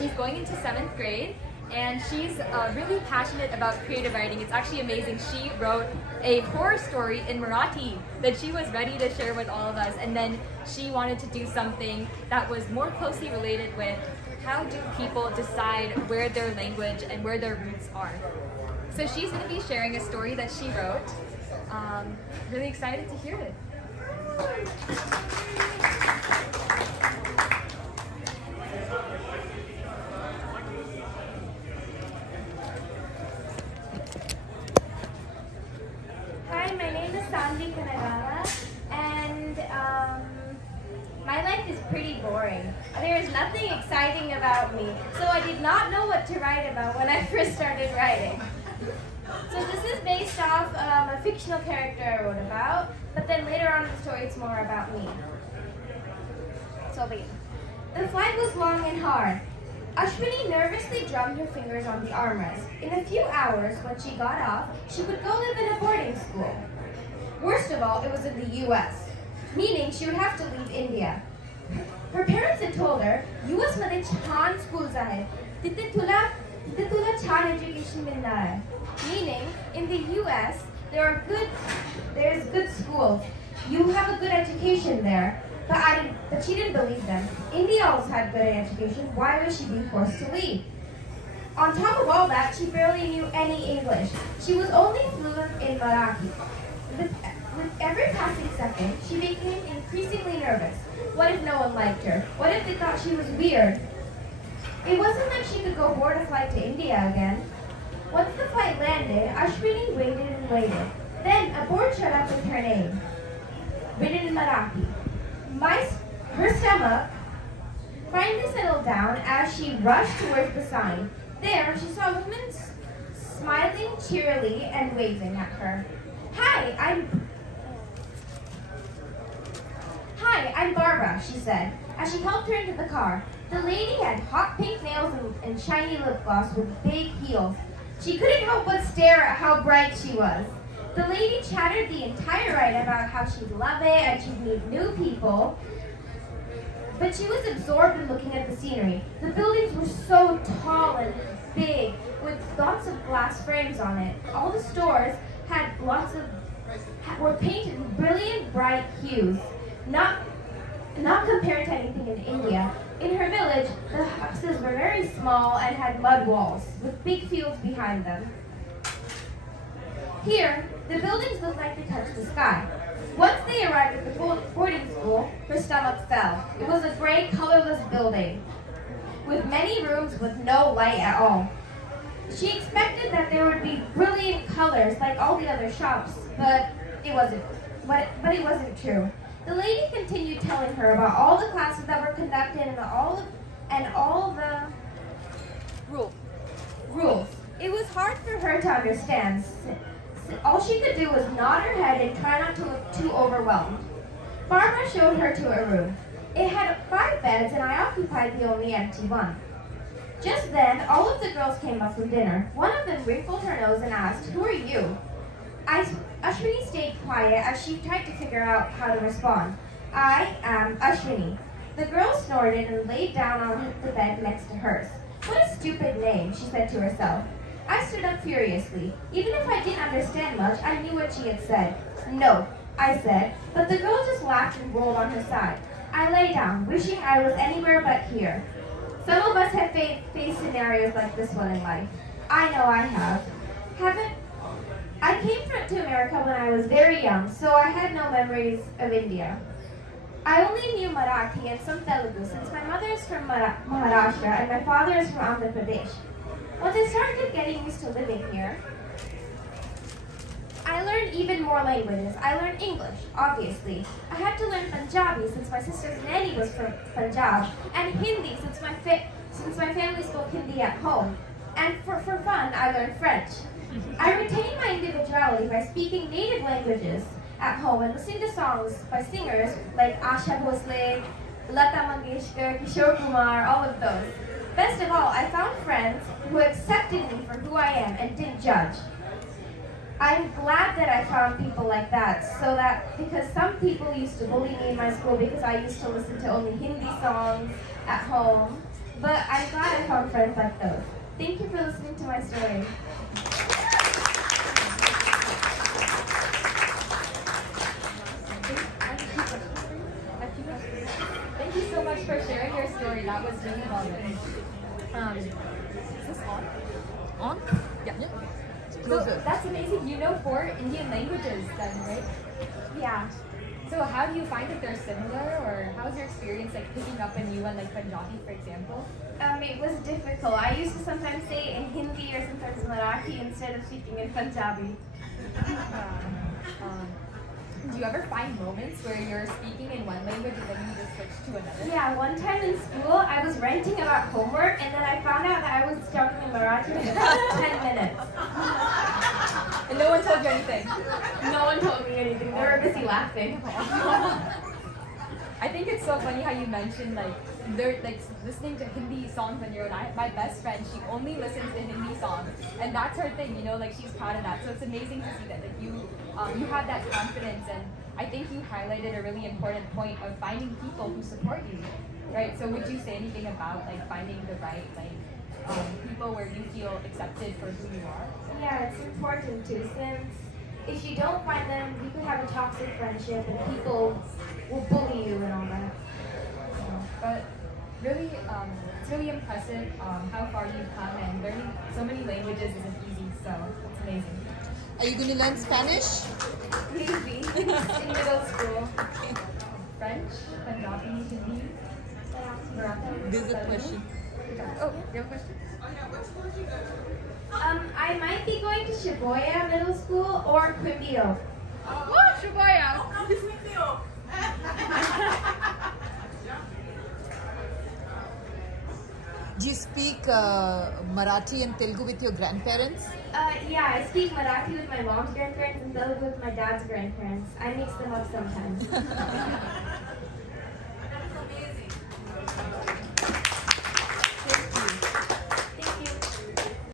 She's going into 7th grade and she's really passionate about creative writing. It's actually amazing. She wrote a horror story in Marathi that she was ready to share with all of us, and then she wanted to do something that was more closely related with how do people decide where their language and where their roots are. So she's going to be sharing a story that she wrote. Really excited to hear it. Hi, my name is Sanvi, and my life is pretty boring. There is nothing exciting about me, so I did not know what to write about when I first started writing. So this is based off a fictional character I wrote about, but then later on in the story it's more about me. So begin. The flight was long and hard. Ashwini nervously drummed her fingers on the armrest. In a few hours, when she got off, she would go live in a boarding school. Worst of all, it was in the US, meaning she would have to leave India. Her parents had told her, US मध्ये छान schools आहेत. तिथे तुला छान education मिळणार आहे. Meaning, in the US, there's good schools. You have a good education there. But she didn't believe them. India also had good education. Why was she being forced to leave? On top of all that, she barely knew any English. She was only fluent in Marathi. With every passing second, she became increasingly nervous. What if no one liked her? What if they thought she was weird? It wasn't like she could go board a flight to India again. Once the flight landed, Ashwini waited and waited. Then a board showed up with her name, written in Marathi. Her stomach finally settled down as she rushed towards the sign. There, she saw a woman smiling cheerily and waving at her. Hi, I'm Barbara, she said, as she helped her into the car. The lady had hot pink nails and shiny lip gloss with big heels. She couldn't help but stare at how bright she was. The lady chattered the entire ride about how she'd love it and she'd meet new people. But she was absorbed in looking at the scenery. The buildings were so tall and big, with lots of glass frames on it. All the stores were painted with brilliant, bright hues. Not compared to anything in India. In her village, the houses were very small and had mud walls, with big fields behind them. Here, the buildings looked like they touched the sky. Once they arrived at the boarding school, her stomach fell. It was a gray, colorless building, with many rooms with no light at all. She expected that there would be brilliant colors like all the other shops, but it wasn't true. The lady continued telling her about all the classes that were conducted and all the rules. It was hard for her to understand. All she could do was nod her head and try not to look too overwhelmed. Barbara showed her to a room. It had 5 beds and I occupied the only empty one. Just then, all of the girls came up from dinner. One of them wrinkled her nose and asked, "Who are you?" Ashwini stayed quiet as she tried to figure out how to respond. "I am Ashwini." The girl snorted and laid down on the bed next to hers. "What a stupid name," she said to herself. I stood up furiously. Even if I didn't understand much, I knew what she had said. "No," I said, but the girl just laughed and rolled on her side. I lay down, wishing I was anywhere but here. Some of us have faced scenarios like this one in life. I know I have. I came to America when I was very young, so I had no memories of India. I only knew Marathi and some Telugu since my mother is from Maharashtra and my father is from Andhra Pradesh. Once I started getting used to living here, I learned even more languages. I learned English, obviously. I had to learn Punjabi since my sister's nanny was from Punjab, and Hindi since my family spoke Hindi at home. And for fun, I learned French. I retained my individuality by speaking native languages at home and listening to songs by singers like Asha Bhosle, Lata Mangeshkar, Kishore Kumar, all of those. Best of all, I found friends who accepted me for who I am and didn't judge. I'm glad that I found people like that, because some people used to bully me in my school because I used to listen to only Hindi songs at home. but I'm glad I found friends like those. Thank you for listening to my story. Thank you so much for sharing your story. That was really well written. Is this on? On? Yeah. So that's amazing. You know 4 Indian languages then, right? Yeah. So how do you find that they're similar, or how's your experience like picking up a new one like Punjabi, for example? It was difficult. I used to sometimes say in Hindi or sometimes Marathi instead of speaking in Punjabi. Do you ever find moments where you're speaking in one language and then you just switch to another? Yeah, one time in school, I was ranting about homework, and then I found out that I was talking in Marathi in about 10 minutes. And no one told you anything? No one told me anything. They were busy laughing. I think it's so funny how you mentioned like they're like listening to Hindi songs on your own. My best friend, she only listens to Hindi songs, and that's her thing. You know, like she's proud of that. So it's amazing to see that like you have that confidence, and I think you highlighted a really important point of finding people who support you, right? So would you say anything about like finding the right people where you feel accepted for who you are? Yeah, it's important too, since if you don't find them, you could have a toxic friendship and people will bully you and all that. But really, it's really impressive how far you've come, and learning so many languages isn't easy, so it's amazing. Are you going to learn Spanish? Maybe. In middle school. French, Punjabi, Hindi, Marathi. There's a question. Oh, you have a question? I might be going to Shibuya Middle School or Quimbio. What? Shibuya? Do you speak Marathi and Telugu with your grandparents? Yeah, I speak Marathi with my mom's grandparents and Telugu with my dad's grandparents. I mix them up sometimes.